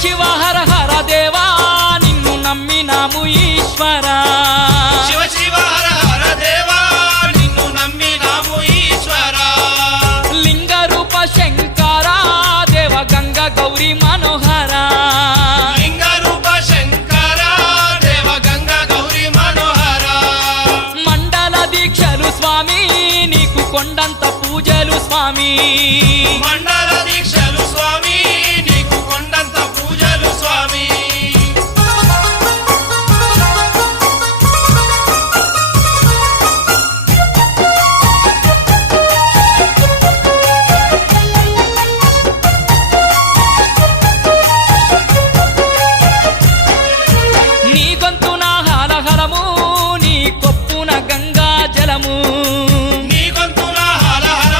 శివ హర హర దేవా నిన్ను నమ్మినాము ఈశ్వరా శివ శివ హర హర దేవా నిన్ను నమ్మినాము ఈశ్వరా లింగ రూప శంకర దేవ గంగ గౌరీ మనోహర లింగ రూప శంకర దేవ గంగ గౌరీ మనోహర మండల దీక్షలు స్వామి నీకు కొండంత పూజలు స్వామి మండల దీక్షలు స్వామి నీకు కొండంత పూజలు స్వామి